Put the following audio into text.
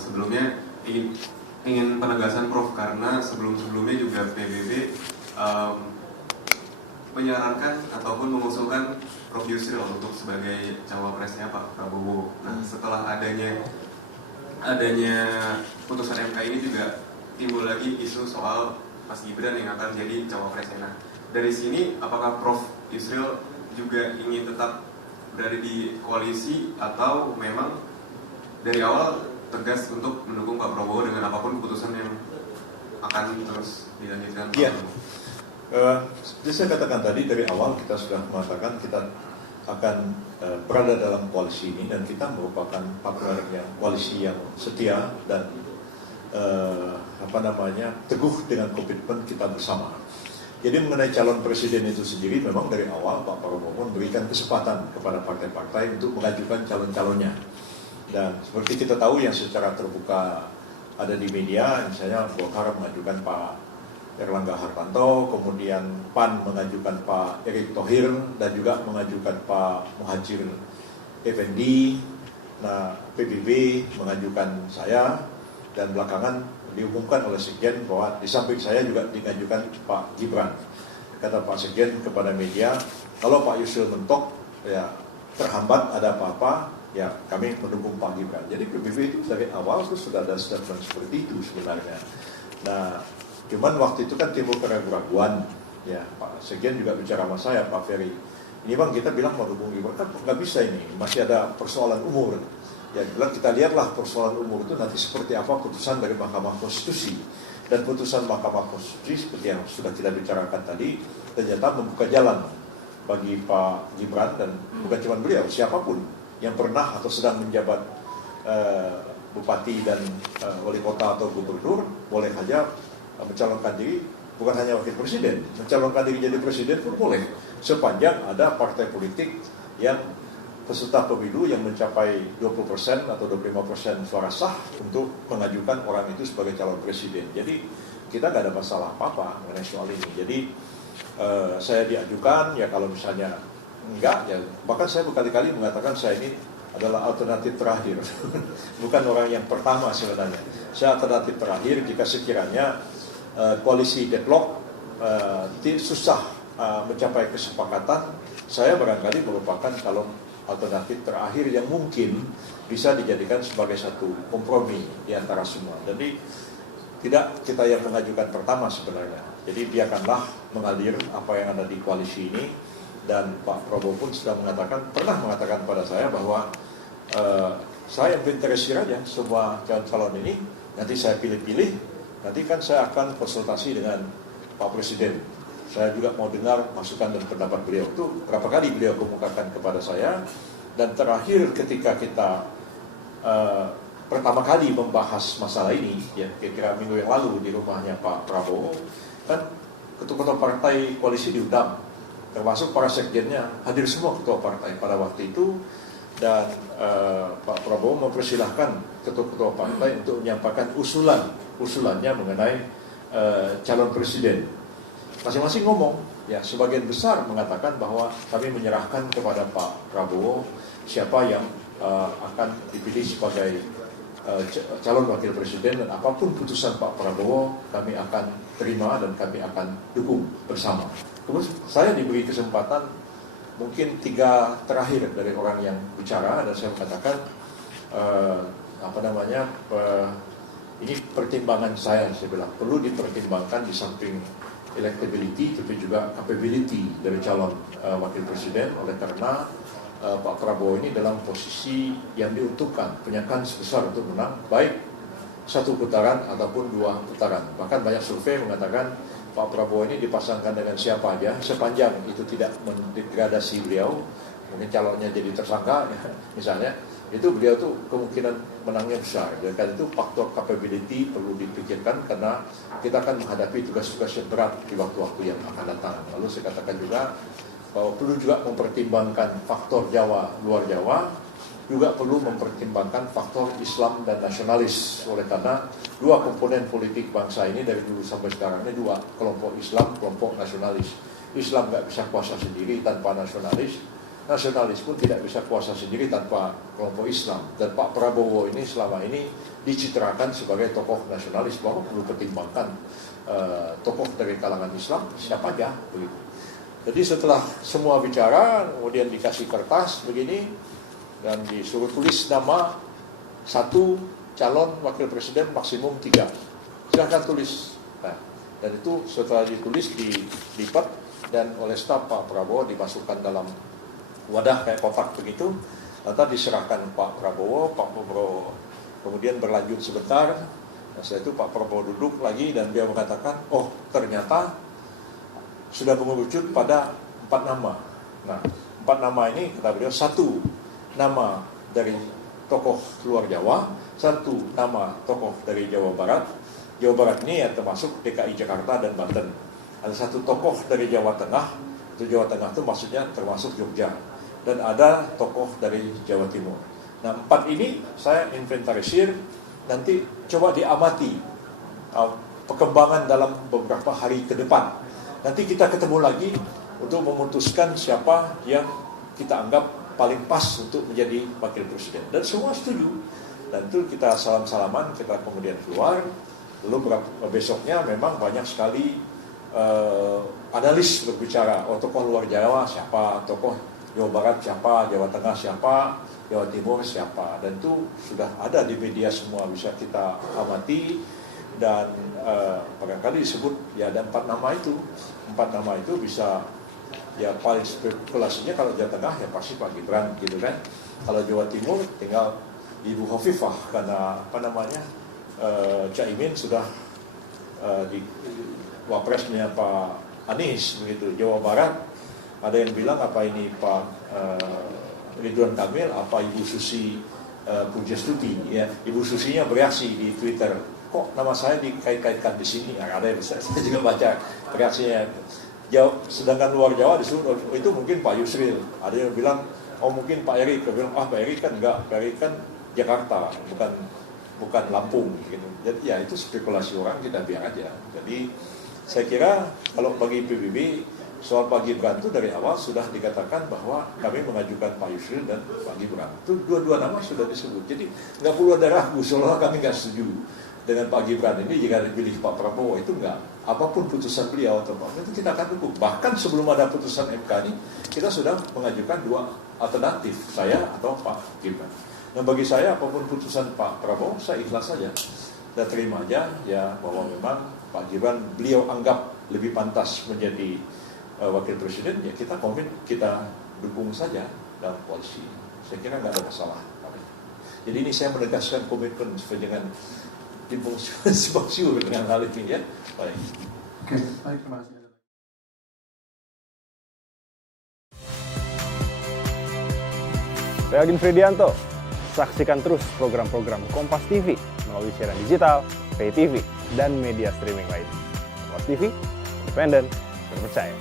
Sebelumnya ingin penegasan Prof, karena sebelumnya juga PBB menyarankan ataupun mengusulkan Prof Yusril untuk sebagai cawapresnya Pak Prabowo. Nah, setelah adanya putusan MK ini juga timbul lagi isu soal Mas Gibran yang akan jadi cawapresnya. Nah, dari sini apakah Prof Yusril juga ingin tetap berada di koalisi atau memang dari awal tegas untuk mendukung Pak Prabowo dengan apapun keputusan yang akan terus dilanjutkan? Iya. Seperti saya katakan tadi, dari awal kita sudah mengatakan kita akan berada dalam koalisi ini, dan kita merupakan partner yang koalisi yang setia dan teguh dengan komitmen kita bersama. Jadi mengenai calon presiden itu sendiri, memang dari awal Pak Prabowo memberikan kesempatan kepada partai-partai untuk mengajukan calon-calonnya. Dan seperti kita tahu yang secara terbuka ada di media, misalnya Golkar mengajukan Pak Erlangga Hartarto, kemudian PAN mengajukan Pak Erick Thohir, dan juga mengajukan Pak Muhadjir Effendi. Nah, PBB mengajukan saya, dan belakangan diumumkan oleh Sekjen bahwa di samping saya juga diajukan Pak Gibran. Kata Pak Sekjen kepada media, kalau Pak Yusril mentok, ya terhambat ada apa-apa, ya kami mendukung Pak Gibran. Jadi PBB itu dari awal sudah ada statement seperti itu sebenarnya. Nah, cuman waktu itu kan timbul keraguan, ya Pak Sekjen juga bicara sama saya, Pak Ferry, ini bang kita bilang mau dukung Gibran, kan nggak bisa ini, masih ada persoalan umur. Ya bilang kita lihatlah persoalan umur itu nanti seperti apa putusan dari Mahkamah Konstitusi. Dan putusan Mahkamah Konstitusi seperti yang sudah kita bicarakan tadi, ternyata membuka jalan bagi Pak Gibran, dan bukan cuma beliau, siapapun yang pernah atau sedang menjabat bupati dan wali kota atau gubernur boleh saja mencalonkan diri, bukan hanya wakil presiden, mencalonkan diri jadi presiden pun boleh, sepanjang ada partai politik yang peserta pemilu yang mencapai 20% atau 25% suara sah untuk mengajukan orang itu sebagai calon presiden. Jadi kita nggak ada masalah apa-apa mengenai soal ini. Jadi saya diajukan, ya kalau misalnya enggak, ya bahkan saya berkali-kali mengatakan saya ini adalah alternatif terakhir. Bukan orang yang pertama sebenarnya. Saya alternatif terakhir jika sekiranya koalisi deadlock susah mencapai kesepakatan. Saya barangkali merupakan calon alternatif terakhir yang mungkin bisa dijadikan sebagai satu kompromi di antara semua. Jadi tidak kita yang mengajukan pertama sebenarnya. Jadi biarkanlah mengalir apa yang ada di koalisi ini. Dan Pak Prabowo pun sudah pernah mengatakan pada saya bahwa saya berinteresi aja semua calon-calon ini. Nanti saya pilih-pilih, nanti kan saya akan konsultasi dengan Pak Presiden. Saya juga mau dengar masukan dan pendapat beliau. Itu berapa kali beliau kemukakan kepada saya. Dan terakhir ketika kita pertama kali membahas masalah ini, ya kira-kira minggu yang lalu di rumahnya Pak Prabowo, kan ketua-ketua partai koalisi diundang, termasuk para sekjennya, hadir semua ketua partai pada waktu itu. Dan Pak Prabowo mempersilahkan ketua-ketua partai untuk menyampaikan usulannya mengenai calon presiden. Masing-masing ngomong, ya sebagian besar mengatakan bahwa kami menyerahkan kepada Pak Prabowo siapa yang akan dipilih sebagai calon wakil presiden, dan apapun putusan Pak Prabowo kami akan terima dan kami akan dukung bersama. Terus saya diberi kesempatan mungkin 3 terakhir dari orang yang bicara, dan saya mengatakan ini pertimbangan saya bilang perlu dipertimbangkan di samping electability tapi juga capability dari calon wakil presiden, oleh karena Pak Prabowo ini dalam posisi yang diuntungkan, punya kans besar untuk menang baik 1 putaran ataupun 2 putaran. Bahkan banyak survei mengatakan Pak Prabowo ini dipasangkan dengan siapa aja, sepanjang itu tidak mendegradasi beliau, mungkin calonnya jadi tersangka ya, misalnya, itu beliau tuh kemungkinan menangnya besar. Dan karena itu faktor capability perlu dipikirkan, karena kita akan menghadapi tugas-tugas yang berat di waktu-waktu yang akan datang. Lalu saya katakan juga bahwa perlu juga mempertimbangkan faktor Jawa, luar Jawa, juga perlu mempertimbangkan faktor Islam dan nasionalis. Oleh karena 2 komponen politik bangsa ini dari dulu sampai sekarang ini 2, kelompok Islam, kelompok nasionalis. Islam nggak bisa kuasa sendiri tanpa nasionalis, nasionalis pun tidak bisa kuasa sendiri tanpa kelompok Islam. Dan Pak Prabowo ini selama ini dicitrakan sebagai tokoh nasionalis, bahwa perlu pertimbangkan tokoh dari kalangan Islam siapa aja begitu. Jadi setelah semua bicara, kemudian dikasih kertas begini dan disuruh tulis nama satu calon wakil presiden maksimum 3. Silahkan tulis. Nah, dan itu setelah ditulis dilipat dan oleh staf Pak Prabowo dimasukkan dalam wadah kayak kotak begitu, lalu diserahkan Pak Prabowo kemudian berlanjut sebentar. Nah, setelah itu Pak Prabowo duduk lagi dan dia mengatakan, oh ternyata sudah mengerucut pada 4 nama. Nah, 4 nama ini kata beliau, 1 nama dari tokoh luar Jawa, 1 nama tokoh dari Jawa Barat. Jawa Barat ini ya termasuk DKI Jakarta dan Banten. Ada 1 tokoh dari Jawa Tengah, itu Jawa Tengah itu maksudnya termasuk Jogja. Dan ada tokoh dari Jawa Timur. Nah, 4 ini saya inventarisir, nanti coba diamati perkembangan dalam beberapa hari ke depan. Nanti kita ketemu lagi untuk memutuskan siapa yang kita anggap paling pas untuk menjadi wakil presiden. Dan semua setuju. Dan itu kita salam-salaman, kita kemudian keluar. Lalu besoknya memang banyak sekali analis berbicara, oh tokoh luar Jawa siapa, tokoh Jawa Barat siapa, Jawa Tengah siapa, Jawa Timur siapa. Dan itu sudah ada di media semua, bisa kita amati. Dan barangkali disebut ya ada 4 nama itu. 4 nama itu bisa ya paling spekulasinya kalau Jawa Tengah ya pasti Pak Gibran gitu kan. Kalau Jawa Timur tinggal Ibu Hovifah karena Caimin sudah di wapresnya Pak Anies begitu. Jawa Barat ada yang bilang apa ini Pak Ridwan Kamil, apa Ibu Susi Pujastuti ya. Ibu Susinya bereaksi di Twitter, kok nama saya dikait-kaitkan di sini? Nah, ada yang saya juga baca reaksinya. Sedangkan luar Jawa disuruh itu mungkin Pak Yusril. Ada yang bilang oh mungkin Pak Erik. Dia bilang Pak Erik kan enggak, Pak Erik kan Jakarta, bukan Lampung gitu. Jadi ya itu spekulasi orang, kita biar aja. Jadi saya kira kalau bagi PBB soal Pak Gibran itu dari awal sudah dikatakan bahwa kami mengajukan Pak Yusril dan Pak Gibran. Itu dua nama sudah disebut. Jadi nggak perlu ada ragu, seolah kami nggak setuju dengan Pak Gibran ini jika dipilih Pak Prabowo. Itu enggak. Apapun putusan beliau atau apa, itu kita akan dukung. Bahkan sebelum ada putusan MK ini, kita sudah mengajukan 2 alternatif, saya atau Pak Gibran. Nah bagi saya apapun putusan Pak Prabowo, saya ikhlas saja. Dan terima aja ya bahwa memang Pak Gibran beliau anggap lebih pantas menjadi wakil presiden, ya kita komit, kita dukung saja dalam koalisi. Saya kira nggak ada masalah. Jadi ini saya menegaskan komitmen supaya jangan simpang siur dengan hal ini ya. Baik. Oke, baik, terima kasih. Saya Agin Fridianto. Saksikan terus program-program Kompas TV melalui siaran digital, pay TV, dan media streaming lain. Kompas TV, independen, terpercaya.